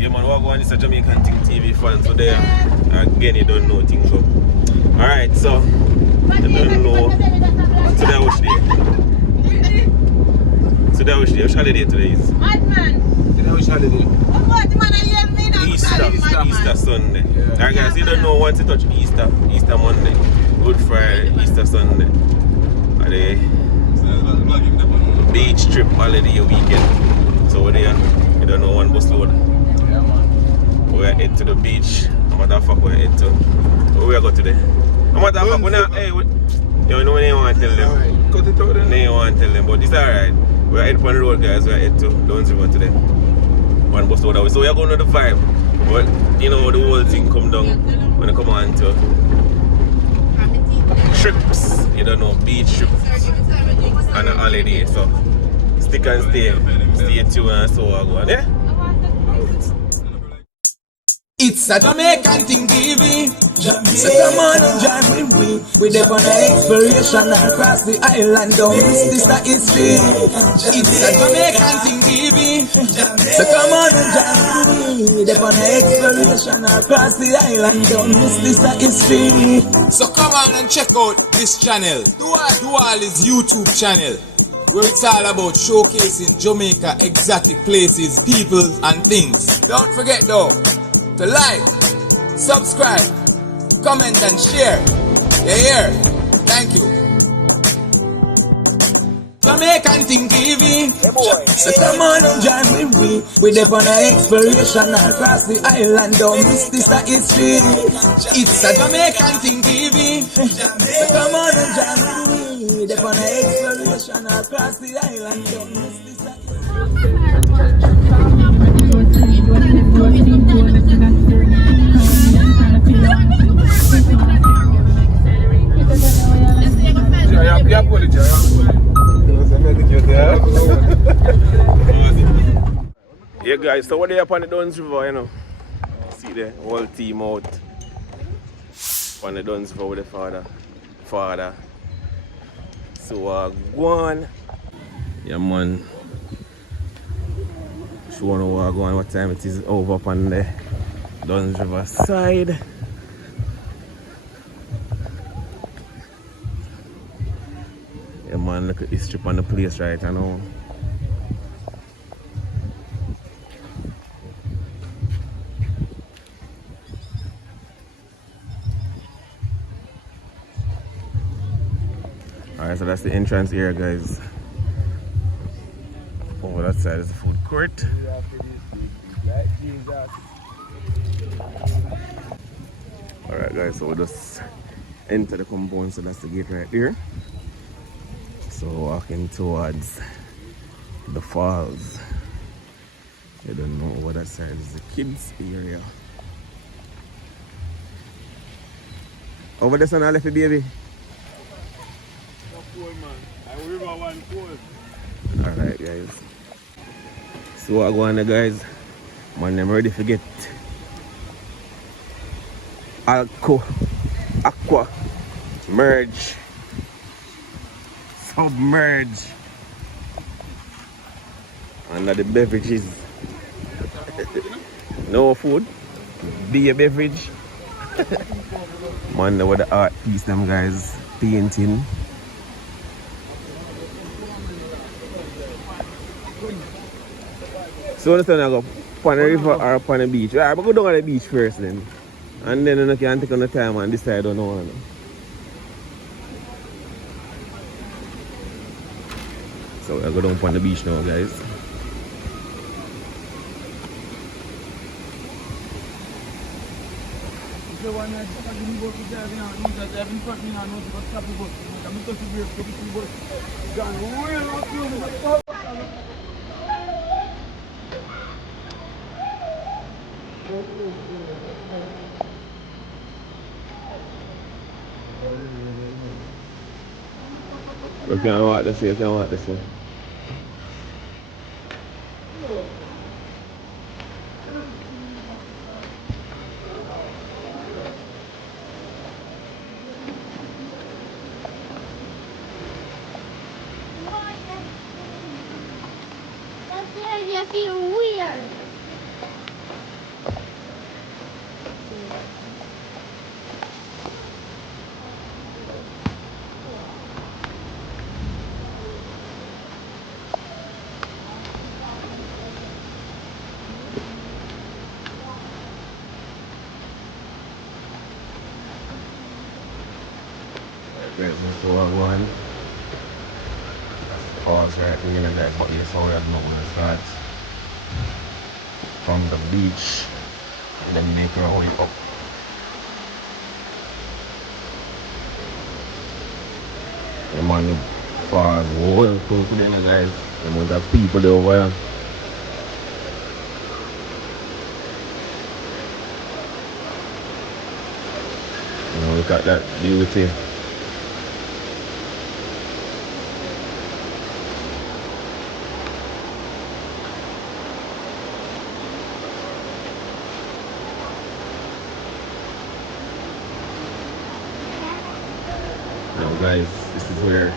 Yeah man, what go on is a Jamaican Thing TV fan, so there again you don't know things up. Alright, so I don't know today which day. Today which holiday today is? Madman! Today which holiday? Easter Sunday. Yeah. Alright guys, you don't know once you touch Easter Monday, Good Friday, Easter Sunday. Are they beach trip holiday weekend. So we're there, you don't know one bus load. Yeah man. We're head to the beach. No matter how far we're head to. Where we go today? No matter how far we're not, hey, you know when you want to tell them. Right. Cut it out then. You want to tell them, but it's alright. We're head on the road guys, we're head to Duns River today. One bus load away. So we're going to the vibe. But you know the whole thing come down when you come on to trips. You don't know, beach trips and a holiday. So stick and stay tuned and so on go on, yeah? It's a Jamaican Thing TV. So come on and join with me. We're there on an exploration across the island. Don't miss this, that is free. It's a Jamaican Thing TV. So come on and join with me. We're there on an exploration across the island. Don't miss this, that is free. So come on and check out this channel. Dual is YouTube channel, where it's all about showcasing Jamaica exotic places, people and things. Don't forget though to like, subscribe, comment and share. You hear? Thank you. Jamaican Thing TV. So come on and join with me. We're there on an exploration across the island. Don't miss this, that is free. It's a Jamaican Thing TV. So come on and join with me. We're there on an exploration across the island. Don't miss this, that is free. Yeah guys, so what they up on the Duns River, you know. See the whole team out on the Duns River with the father. So go on. Yeah man. If you wanna go on what time it is over up on the Duns River side. Yeah man, look at this trip on the place right now. Alright, so that's the entrance here guys. Over that side is the food court. Alright guys, so we'll just enter the compound, so that's the gate right there. So walking towards the falls. I don't know what that side is, the kids area. Over there son, I left it baby. Alright guys. So what I go on there guys. Man, I'm ready to get aqua merge. Submerge under the beverages. No food, be a beverage. Man, what the art piece them guys painting. So understand I go upon the river or upon the beach. Alright, but go down on the beach first then. And then you can take on the time and this side I don't know. So I go down on the beach now guys. You can't walk this way, you can't walk this way. I feel weird. Right, so one. Pause right here and there, but yes, how we are not gonna start from the beach and then make our way up. The man far well close to them guys. The amount of people there over here. You know, look at that beauty. Now guys, this is where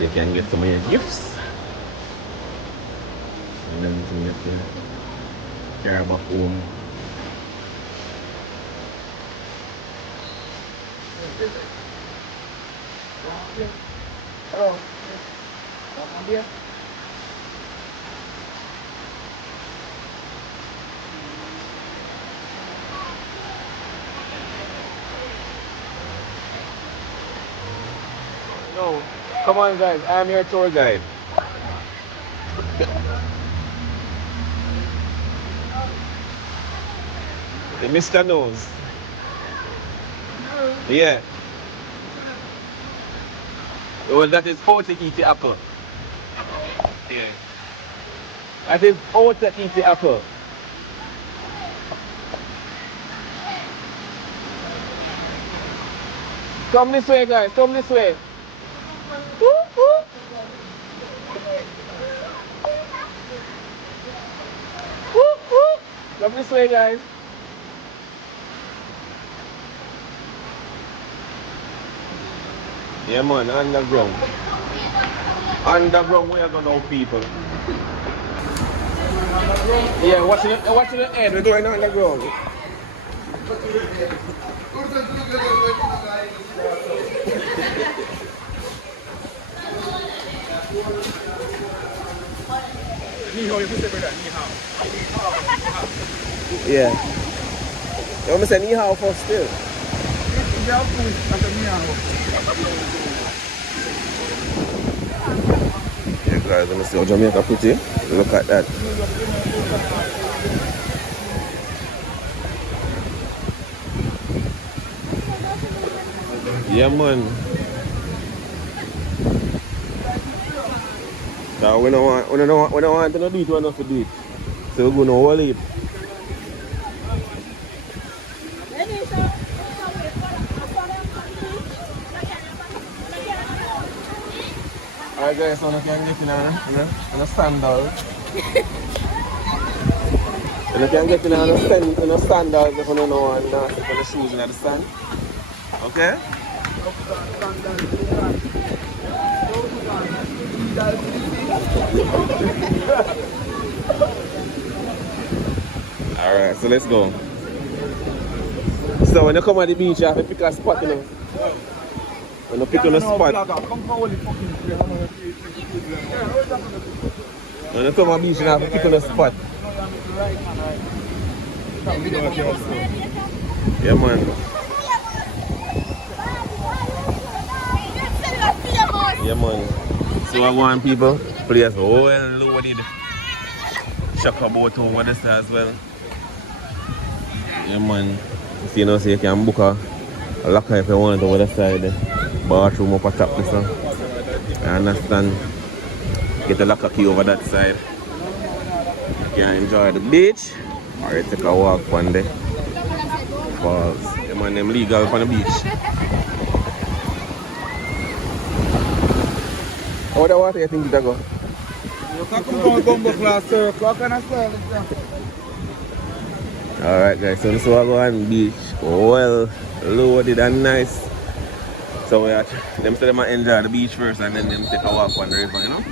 you can get some of your gifts. And then you can get your car back home. Oh, yeah. No. Come on, guys. I'm your tour guide. The Mr. Nose. Yeah. Well, that is how to eat the apple. Yeah. That is how to eat the apple. Come this way, guys. Come this way. Woo, woo. Woo, woo. Come this way, guys. Yeah, man, underground. Underground, where are going to people? Yeah, watching the head, we're going underground. Yeah. You want me to say ni hao first still? Yeah guys, let me see how Jamaica pretty. Look at that. Yeah man. So we don't want to do it, we don't have to do it. So we're going to hold it. Alright guys, so you can get in a sandal. And you can get in a sandal if you don't know and not put the shoes in the sand. Okay? Alright, so let's go. So when you come at the beach, you have to pick a spot, you know. When you pick on a spot. When you come at the beach, you have to pick on a spot. Yeah, man. Yeah, man. So I want people, players well loaded. Shock about over this as well. Yeah, man. You know, so you can book a locker if you want it over the side. Bathroom up at top, so. I understand. Get a locker key over that side. You can enjoy the beach or you take a walk on the falls. Yeah, man, them legal on the beach. How the water you think it go? Alright guys, so this is what go on beach. Well loaded and nice. So we are them say they might enjoy the beach first and then them take a walk on the river, you know?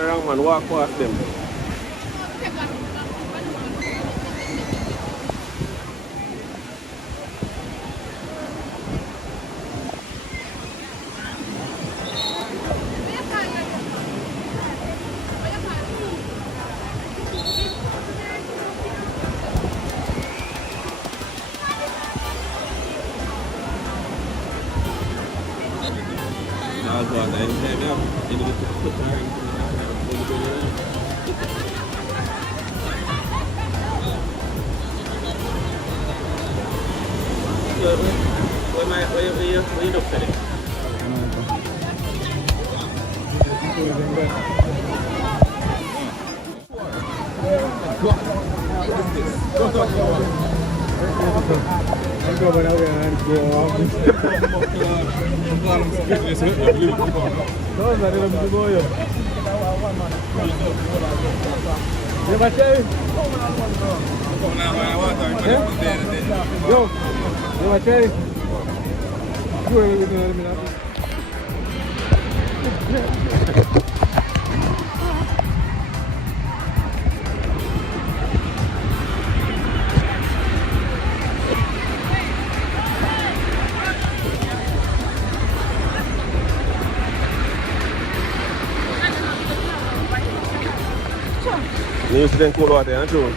the wrong man, walk past them. Where you look at it? You used to drink cold water, aren't you?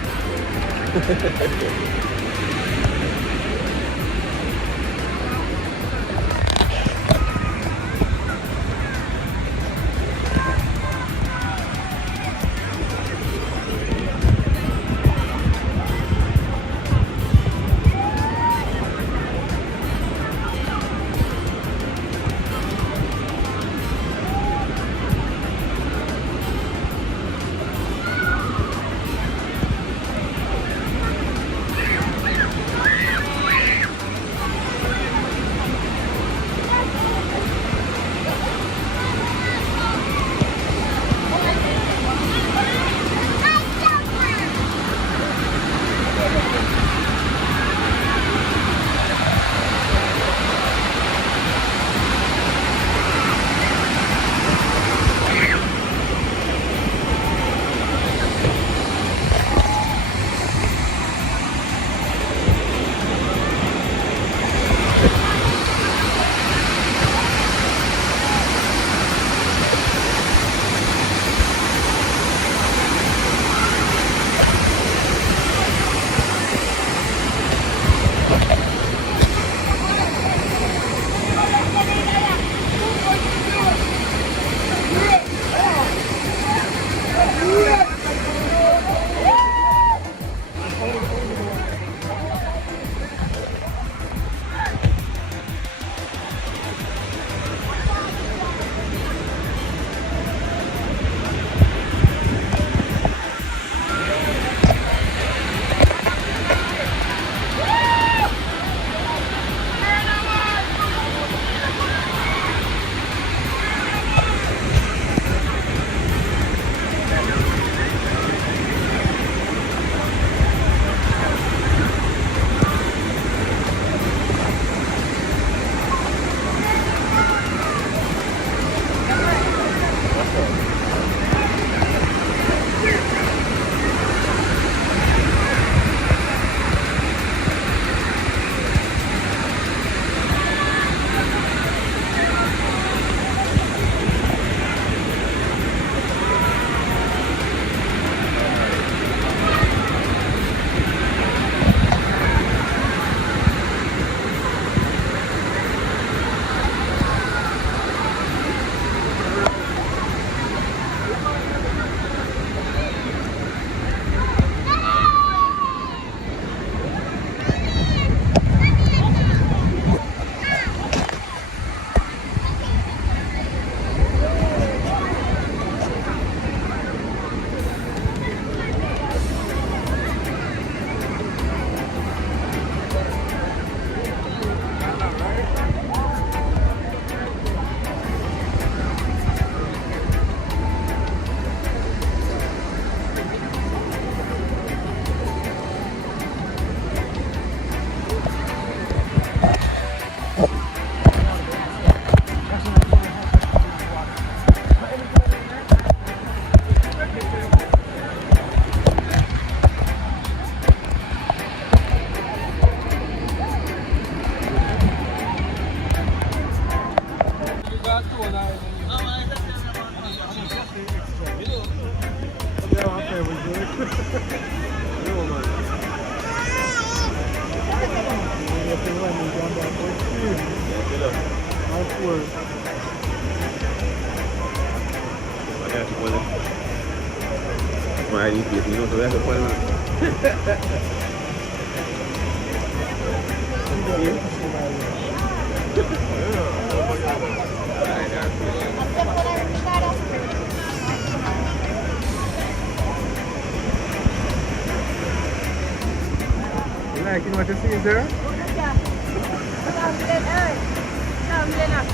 Liking what you see, sir?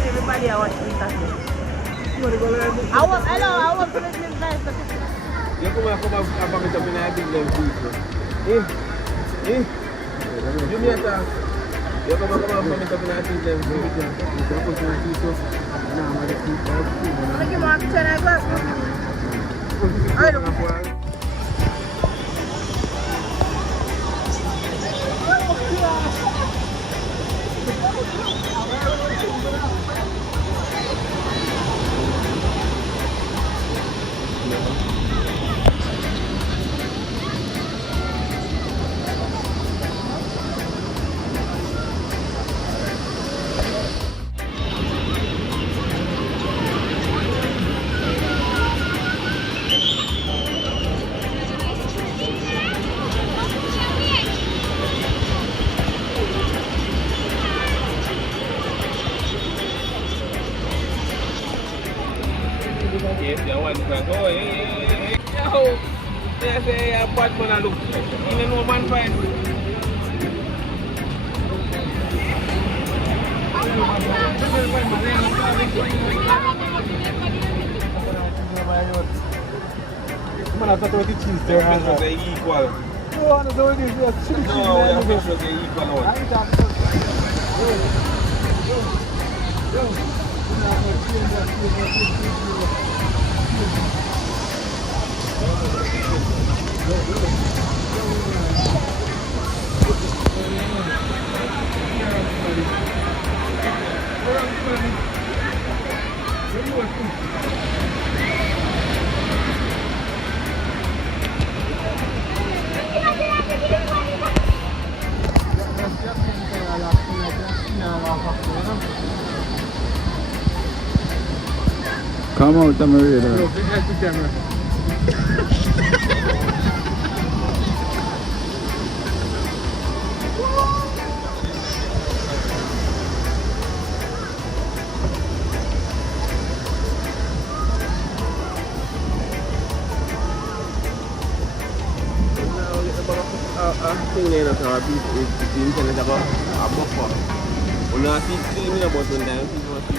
Everybody I watch this. I want to live nice. You come and pump it up in a big lens people. Give me a chance. You come and pump it up in a big lens people. Give me a glass. Yes, you want to go. Hey. Yo. They say a bad man look. You know man fight. Man, I thought what it is there. They equal. No, no, no, it is. No, we have to show they equal. Come out, I'm ready. Thing there now, a piece is the internet about a buffer. We not see cleaning about one time, people see.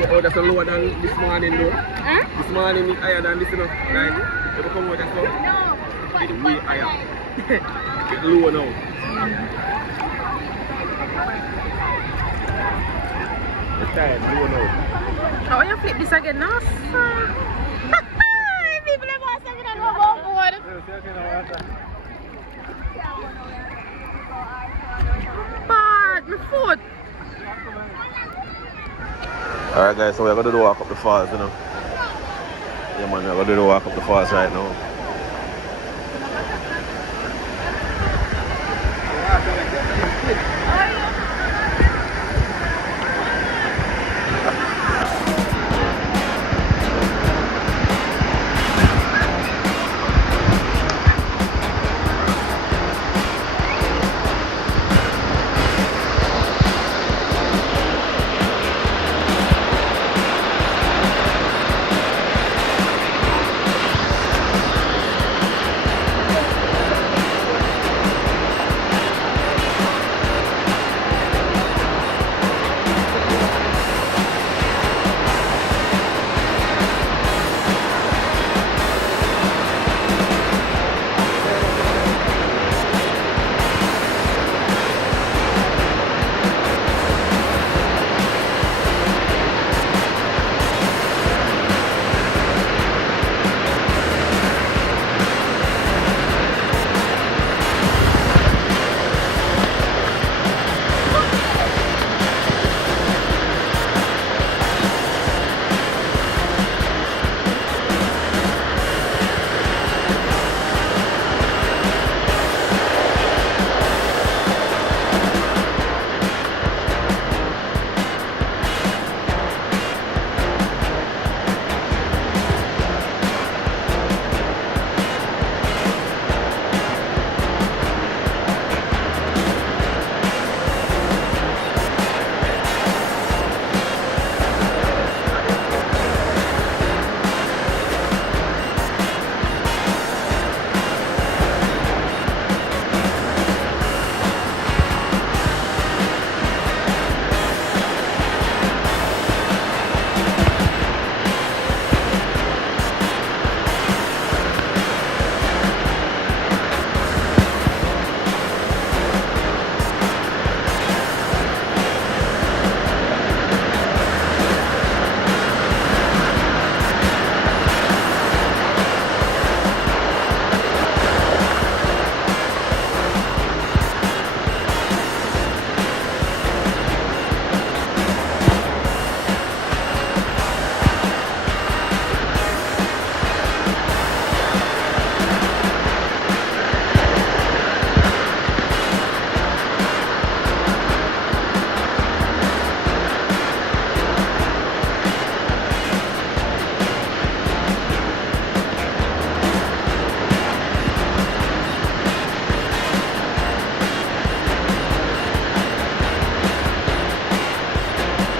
Oh, that's a lower than this morning, though. Huh? This morning is higher than this, you know. Like, if you come out that's so, it's way higher. It's lower now. It's time, lower now. Oh, you flip this again now? People have asked me to go overboard. But my foot. Alright guys, so we're going to do walk up the falls, you know. Yeah man, we're going to do walk up the falls right now.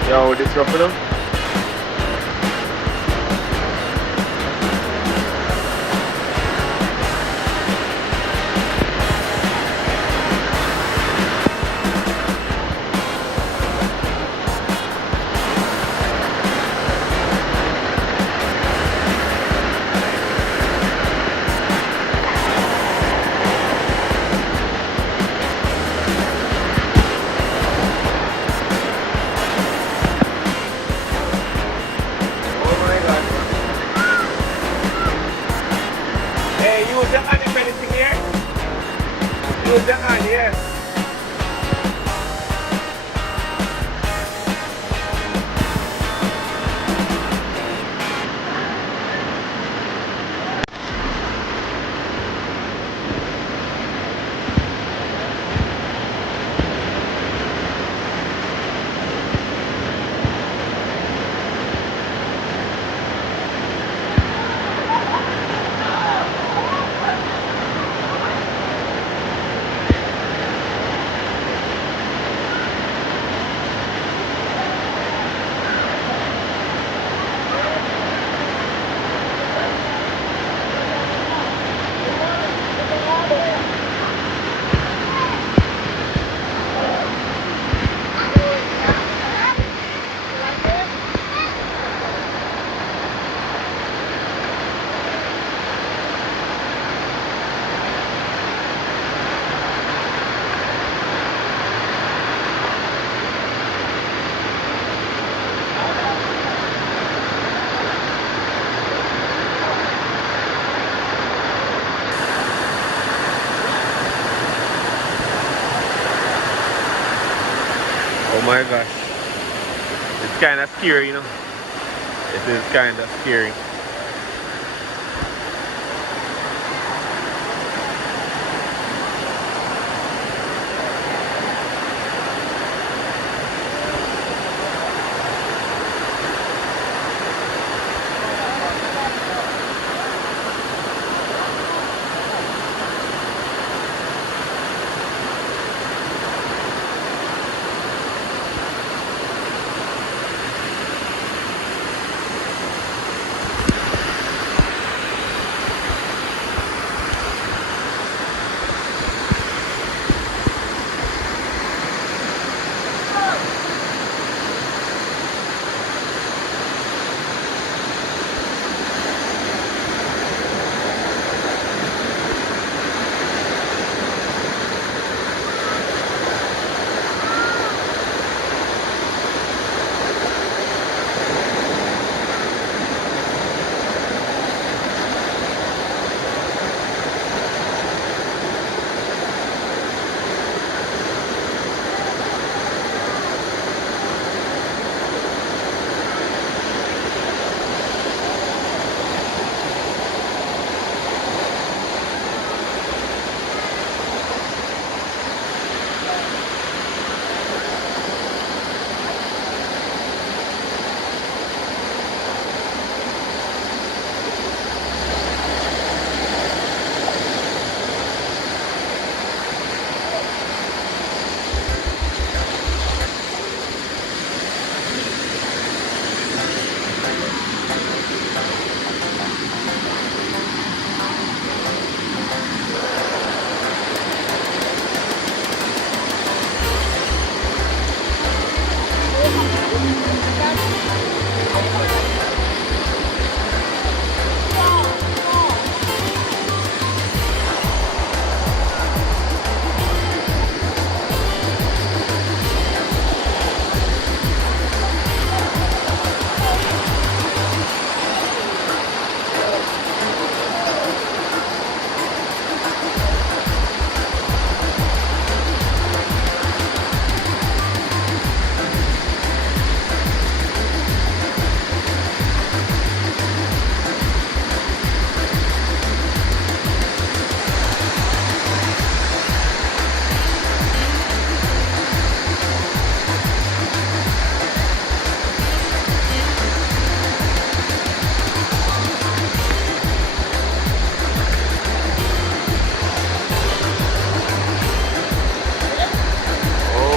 Yo, this rough enough? Use the hand if anything here. Use the hand, yes. my gosh. It's kind of scary, you know. It is kind of scary.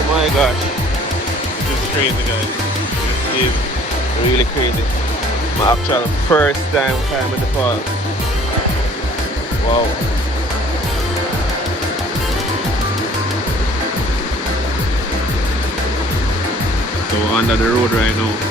My gosh, this is crazy, guys. This is really crazy. My actual first time climbing the falls. Wow. So we're under the road right now.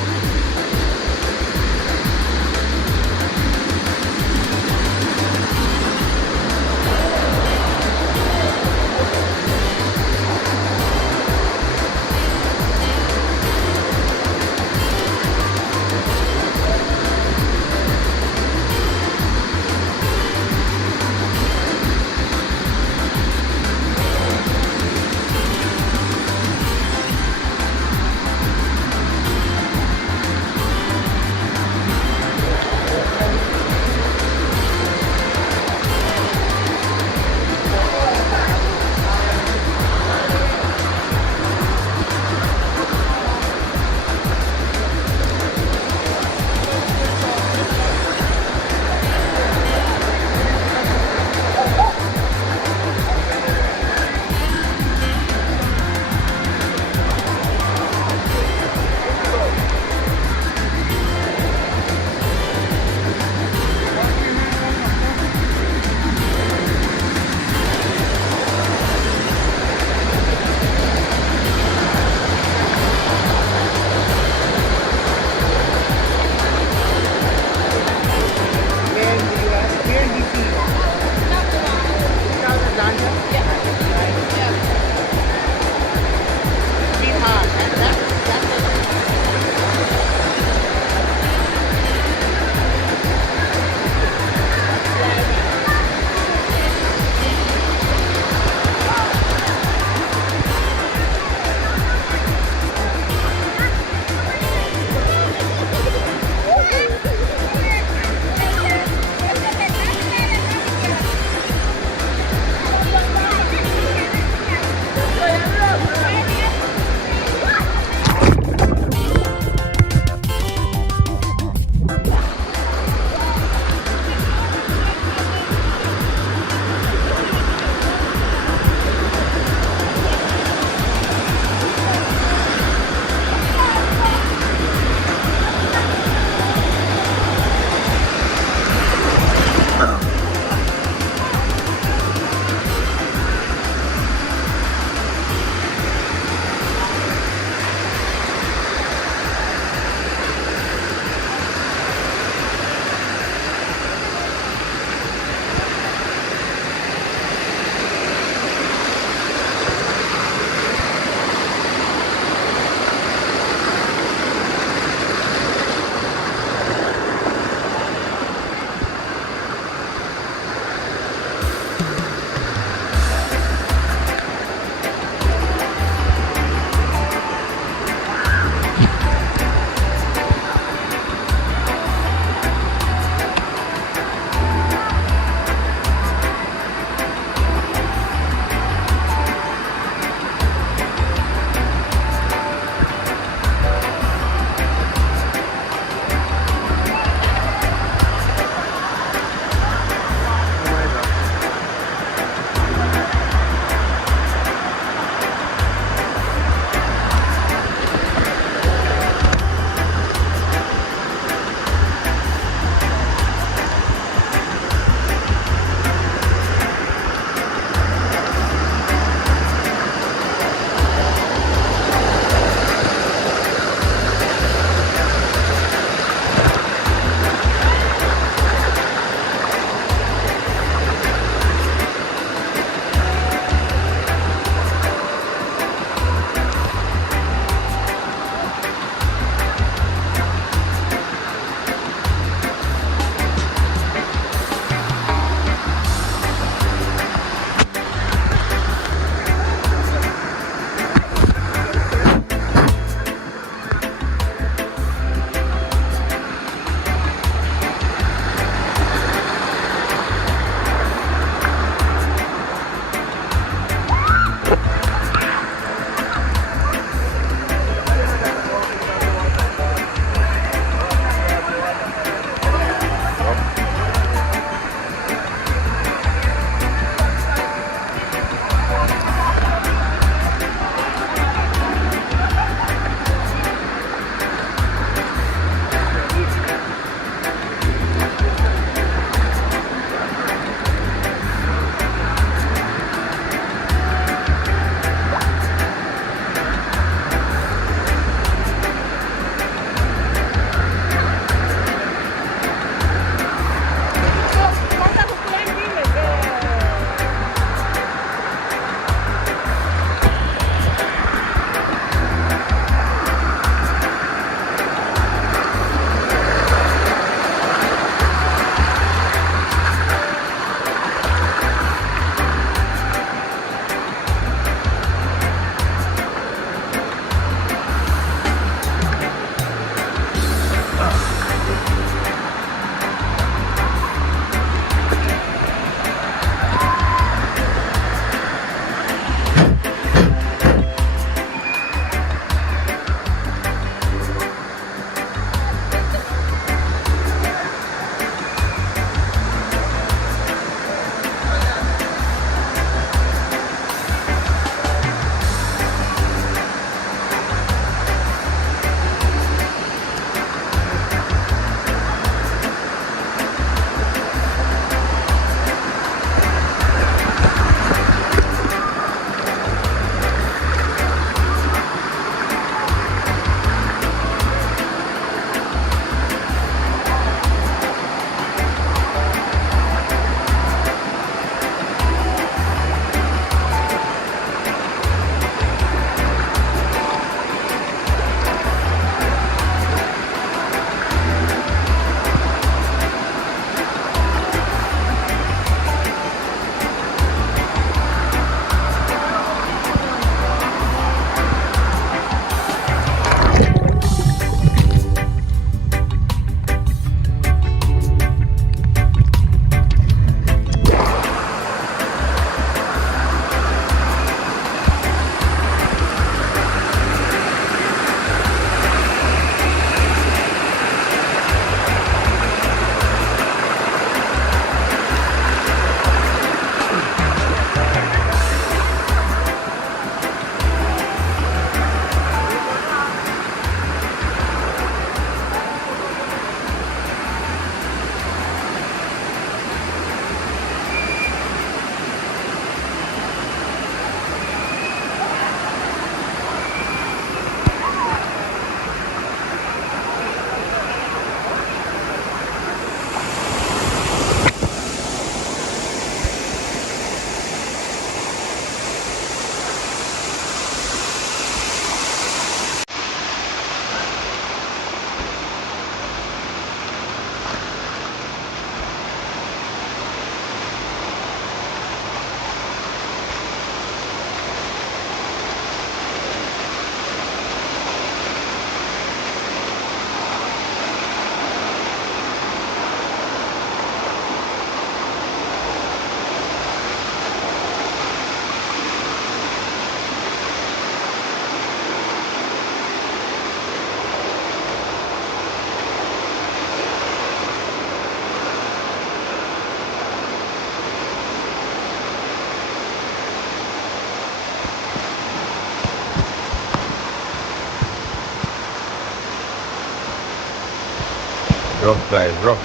Rough guys, rough.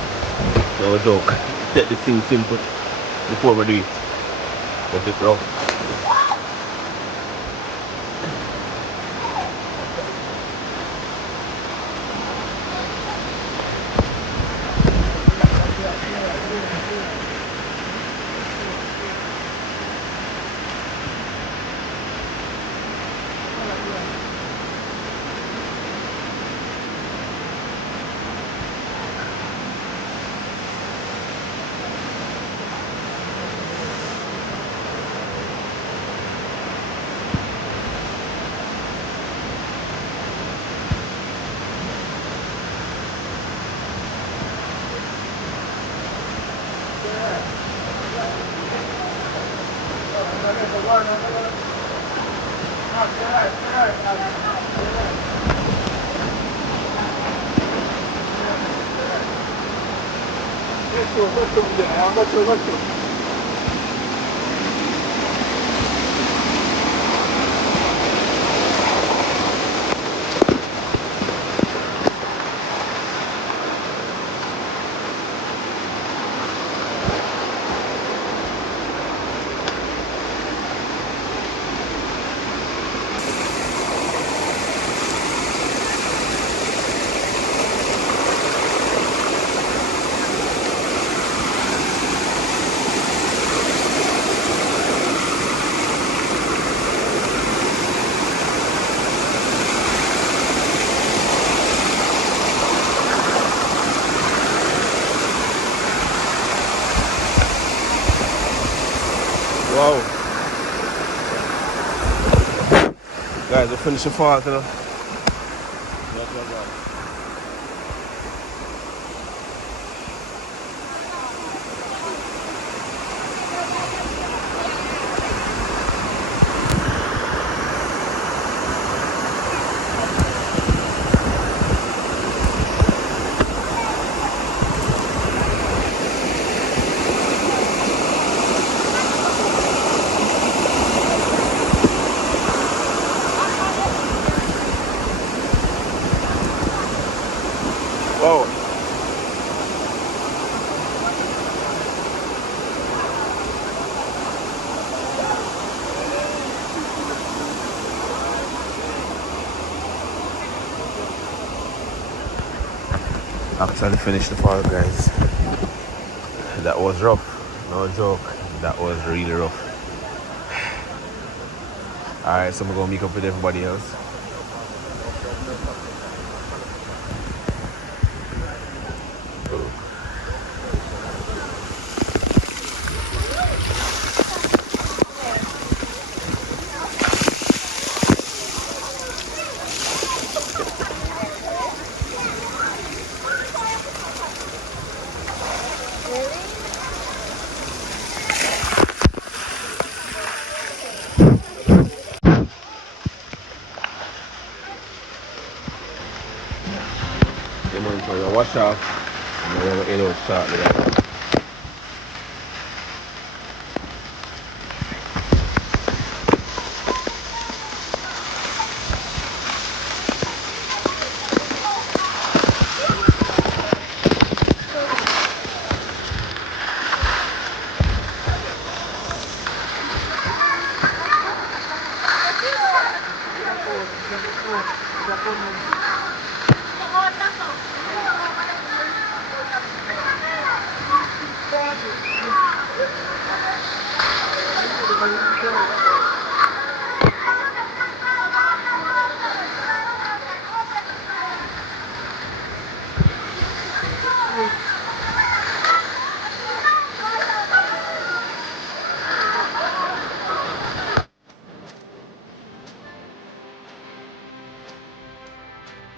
No joke. Take this thing simple before we do it. But it's rough. Wow. Guys, we're finishing fast, you know. Wow. Actually finished the fall, guys. That was rough. No joke. That was really rough. Alright, so I'm gonna meet up with everybody else. Yeah, man, so you wash off and then we're gonna head out shortly, guys.